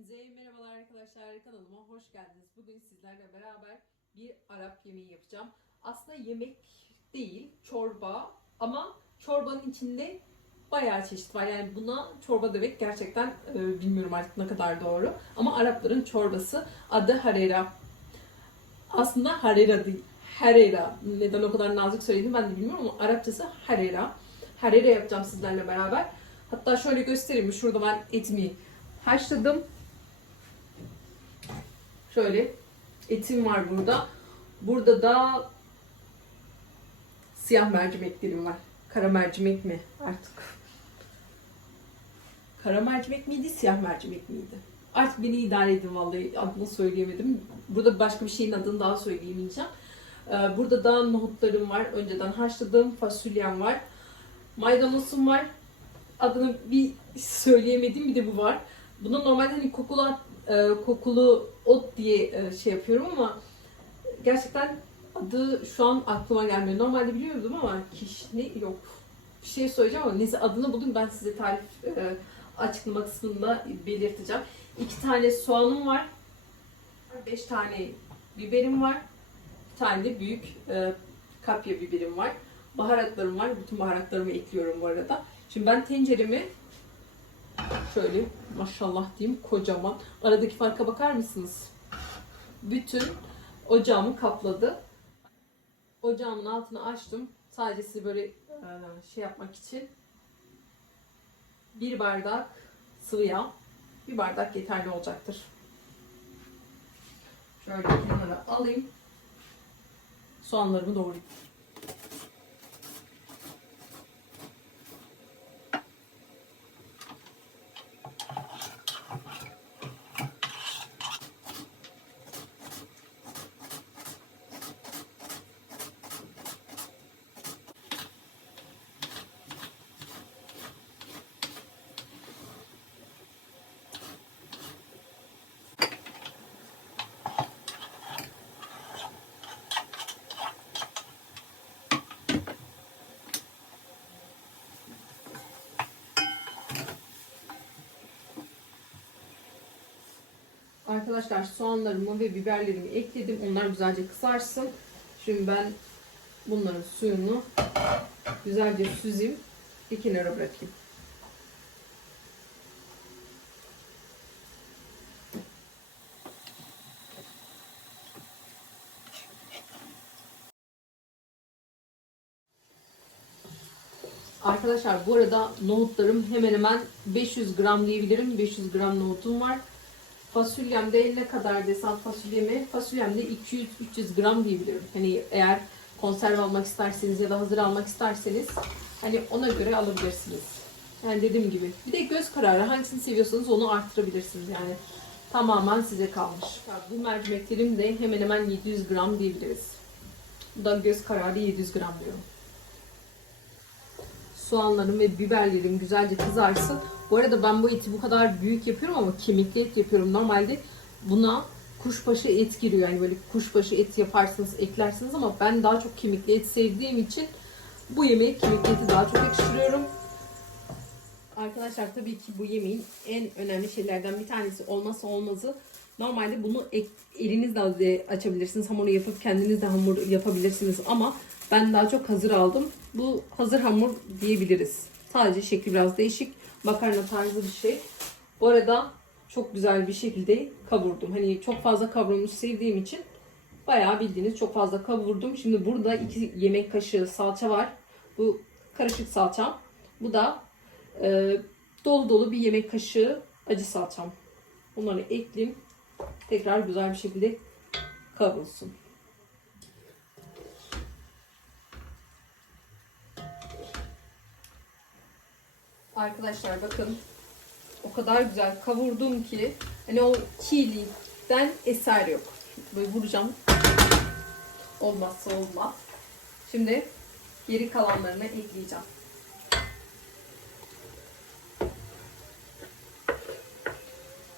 Hepinize merhabalar arkadaşlar kanalıma hoş geldiniz. Bugün sizlerle beraber bir Arap yemeği yapacağım. Aslında yemek değil, çorba ama çorbanın içinde bayağı çeşit var. Yani buna çorba demek gerçekten e, bilmiyorum artık ne kadar doğru. Ama Arapların çorbası adı harera. Aslında harera değil, harera. Neden o kadar nazik söyledim ben de bilmiyorum ama Arapçası harera. Harera yapacağım sizlerle beraber. Hatta şöyle göstereyim. Şurada ben etimi haşladım. Şöyle etim var burada. Burada da siyah mercimeklerim var. Kara mercimek mi artık? Kara mercimek miydi, siyah mercimek miydi? Artık beni idare edin vallahi adını söyleyemedim. Burada başka bir şeyin adını daha söyleyemeyeceğim. Ee, Burada da nohutlarım var. Önceden haşladığım fasulyem var. Maydanozum var. Adını bir söyleyemedim bir de bu var. Buna normalde hani kokulu, e, kokulu ot diye e, şey yapıyorum ama gerçekten adı şu an aklıma gelmiyor. Normalde biliyordum ama kişni yok. Bir şey söyleyeceğim ama neyse adını buldum ben size tarif e, açıklama kısmında belirteceğim. İki tane soğanım var. Beş tane biberim var. Bir tane de büyük e, kapya biberim var. Baharatlarım var. Bütün baharatlarımı ekliyorum bu arada. Şimdi ben tenceremi şöyle maşallah diyeyim kocaman. Aradaki farka bakar mısınız? Bütün ocağımı kapladı. Ocağımın altını açtım. Sadece size böyle e, şey yapmak için bir bardak sıvı yağ. Bir bardak yeterli olacaktır. Şöyle kenara alayım. Soğanlarımı doğrayayım. Arkadaşlar soğanlarımı ve biberlerimi ekledim. Onlar güzelce kızarsın. Şimdi ben bunların suyunu güzelce süzeyim. Bir kenara bırakayım. Arkadaşlar bu arada nohutlarım hemen hemen 500 gram diyebilirim. 500 gram nohutum var. Fasulyem de ne kadar desem fasulyemi, fasulyem de 200-300 gram diyebilirim. Hani eğer konserve almak isterseniz ya da hazır almak isterseniz hani ona göre alabilirsiniz. Yani dediğim gibi. Bir de göz kararı hangisini seviyorsanız onu arttırabilirsiniz. Yani tamamen size kalmış. Bu mercimeklerim de hemen hemen 700 gram diyebiliriz. Bu da göz kararı 700 gram diyorum soğanlarım ve biberlerim güzelce kızarsın. Bu arada ben bu eti bu kadar büyük yapıyorum ama kemikli et yapıyorum. Normalde buna kuşbaşı et giriyor. Yani böyle kuşbaşı et yaparsınız, eklersiniz ama ben daha çok kemikli et sevdiğim için bu yemeğe kemikli eti daha çok yakıştırıyorum. Arkadaşlar tabii ki bu yemeğin en önemli şeylerden bir tanesi olmazsa olmazı Normalde bunu elinizle açabilirsiniz. Hamuru yapıp kendiniz de hamur yapabilirsiniz ama ben daha çok hazır aldım. Bu hazır hamur diyebiliriz. Sadece şekli biraz değişik. Makarna tarzı bir şey. Bu arada çok güzel bir şekilde kavurdum. Hani çok fazla kavrulmuş sevdiğim için bayağı bildiğiniz çok fazla kavurdum. Şimdi burada iki yemek kaşığı salça var. Bu karışık salçam. Bu da e, dolu dolu bir yemek kaşığı acı salçam. Bunları ekleyeyim. Tekrar güzel bir şekilde kavrulsun. Arkadaşlar bakın o kadar güzel kavurdum ki hani o çiğlikten eser yok. Böyle vuracağım. Olmazsa olmaz. Şimdi geri kalanlarını ekleyeceğim.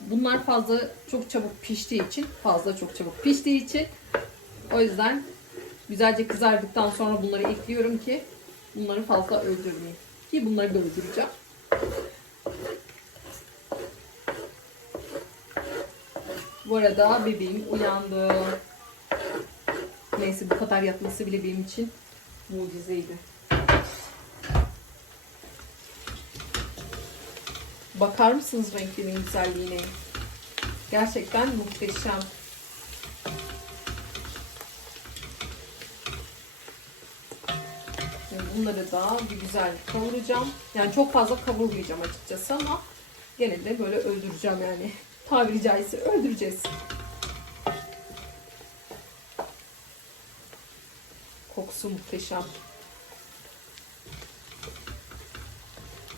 Bunlar fazla çok çabuk piştiği için, fazla çok çabuk piştiği için o yüzden güzelce kızardıktan sonra bunları ekliyorum ki bunları fazla öldürmeyeyim. Ki bunları da öldüreceğim. Bu arada bebeğim uyandı. Neyse bu kadar yatması bile benim için mucizeydi. Bakar mısınız renklerin güzelliğine? Gerçekten muhteşem. Bunları da bir güzel kavuracağım. Yani çok fazla kavurmayacağım açıkçası ama gene de böyle öldüreceğim yani. Tabiri caizse öldüreceğiz. Kokusu muhteşem.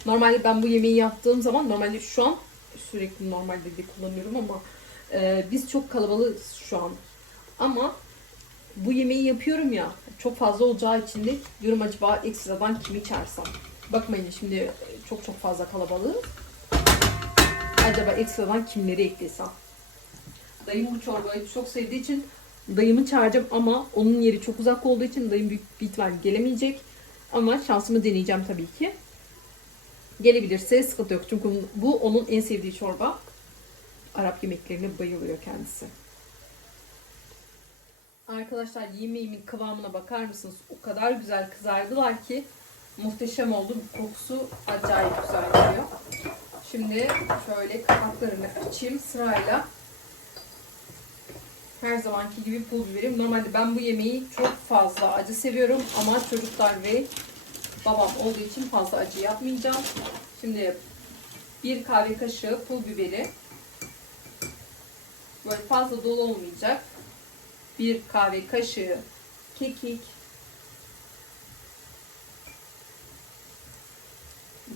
Normalde ben bu yemeği yaptığım zaman normalde şu an sürekli normalde de kullanıyorum ama e, biz çok kalabalığız şu an. Ama bu yemeği yapıyorum ya çok fazla olacağı için de diyorum acaba ekstradan kimi çağırsam. Bakmayın şimdi çok çok fazla kalabalığız. Acaba ekstradan kimleri eklesem. Dayım bu çorbayı çok sevdiği için dayımı çağıracağım ama onun yeri çok uzak olduğu için dayım büyük bir ihtimal gelemeyecek. Ama şansımı deneyeceğim tabii ki. Gelebilirse sıkıntı yok. Çünkü bu onun en sevdiği çorba. Arap yemeklerine bayılıyor kendisi. Arkadaşlar yemeğimin kıvamına bakar mısınız? O kadar güzel kızardılar ki muhteşem oldu. Kokusu acayip güzel geliyor. Şimdi şöyle kapaklarını açayım sırayla. Her zamanki gibi pul biberim. Normalde ben bu yemeği çok fazla acı seviyorum ama çocuklar ve babam olduğu için fazla acı yapmayacağım. Şimdi bir kahve kaşığı pul biberi. Böyle fazla dolu olmayacak. Bir kahve kaşığı kekik.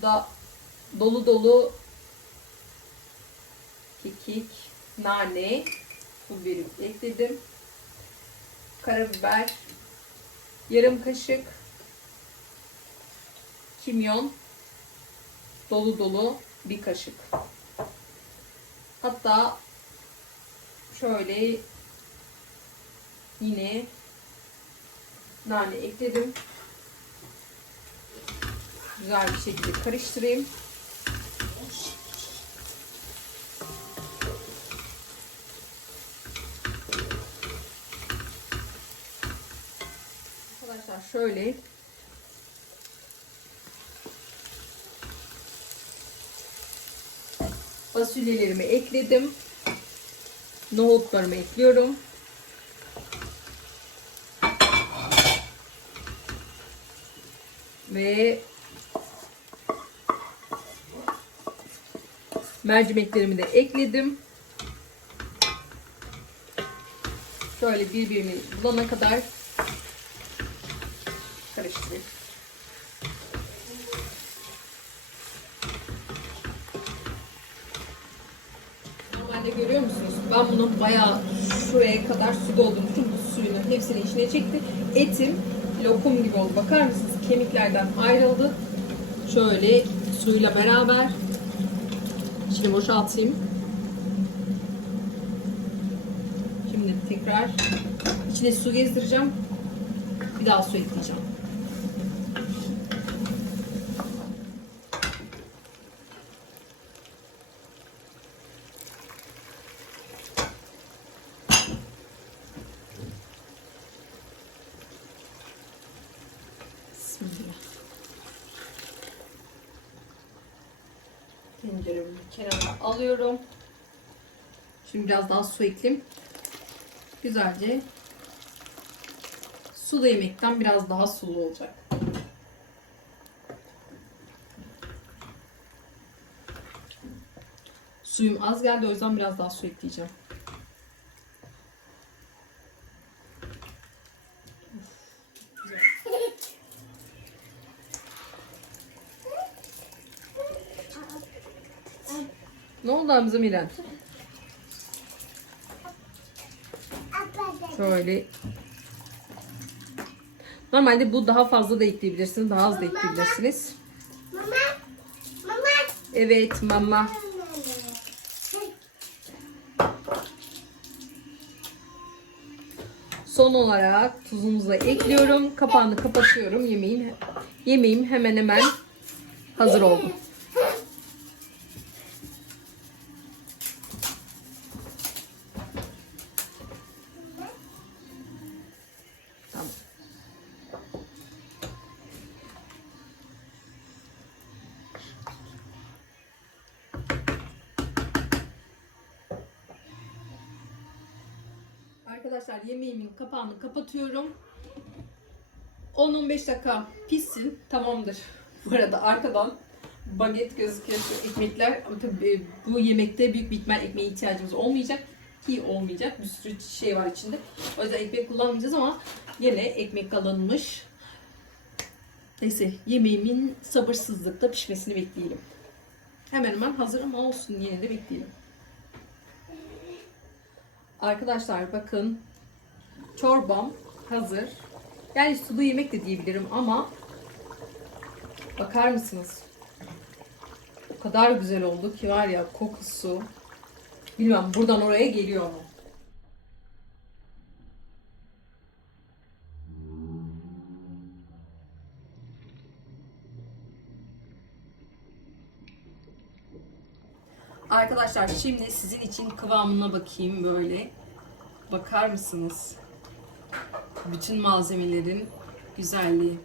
Da dolu dolu kekik, nane, pul biberi ekledim. Karabiber, yarım kaşık kimyon dolu dolu bir kaşık. Hatta şöyle yine nane ekledim. Güzel bir şekilde karıştırayım. Arkadaşlar şöyle fasulyelerimi ekledim. Nohutlarımı ekliyorum. Ve mercimeklerimi de ekledim. Şöyle birbirini bulana kadar karıştırayım. Normalde görüyor musunuz? Ben bunu bayağı şuraya kadar su doldurmuşum. Bu suyunu hepsini içine çekti. Etim lokum gibi oldu. Bakar mısınız? Kemiklerden ayrıldı. Şöyle suyla beraber içini boşaltayım. Şimdi tekrar içine su gezdireceğim. Bir daha su ekleyeceğim. Tenceremi kenara alıyorum. Şimdi biraz daha su ekleyeyim. Güzelce sulu yemekten biraz daha sulu olacak. Suyum az geldi o yüzden biraz daha su ekleyeceğim. Ne oldu Hamza Miren? Şöyle. Normalde bu daha fazla da ekleyebilirsiniz. Daha az da ekleyebilirsiniz. Mama, mama. Evet mama. Son olarak tuzumuzu ekliyorum. Kapağını kapatıyorum. Yemeğim, yemeğim hemen hemen hazır oldu. Arkadaşlar yemeğimin kapağını kapatıyorum. 10-15 dakika pişsin. Tamamdır. Bu arada arkadan baget gözüküyor şu ekmekler. Ama tabii e, bu yemekte büyük bir ihtimal ekmeğe ihtiyacımız olmayacak. Ki olmayacak. Bir sürü şey var içinde. O yüzden ekmek kullanmayacağız ama yine ekmek alınmış. Neyse yemeğimin sabırsızlıkla pişmesini bekleyelim. Hemen hemen hazır ama olsun yine de bekleyelim. Arkadaşlar bakın çorbam hazır. Yani sulu yemek de diyebilirim ama bakar mısınız? O kadar güzel oldu ki var ya kokusu. Bilmem buradan oraya geliyor mu? Arkadaşlar şimdi sizin için kıvamına bakayım böyle. Bakar mısınız? Bütün malzemelerin güzelliği.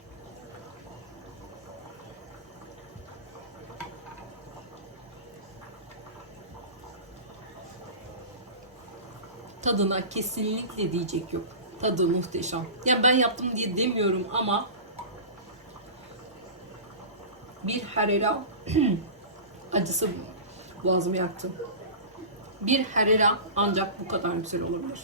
Tadına kesinlikle diyecek yok. Tadı muhteşem. Ya ben yaptım diye demiyorum ama bir harera acısı boğazımı yaktı. Bir harera ancak bu kadar güzel olabilir.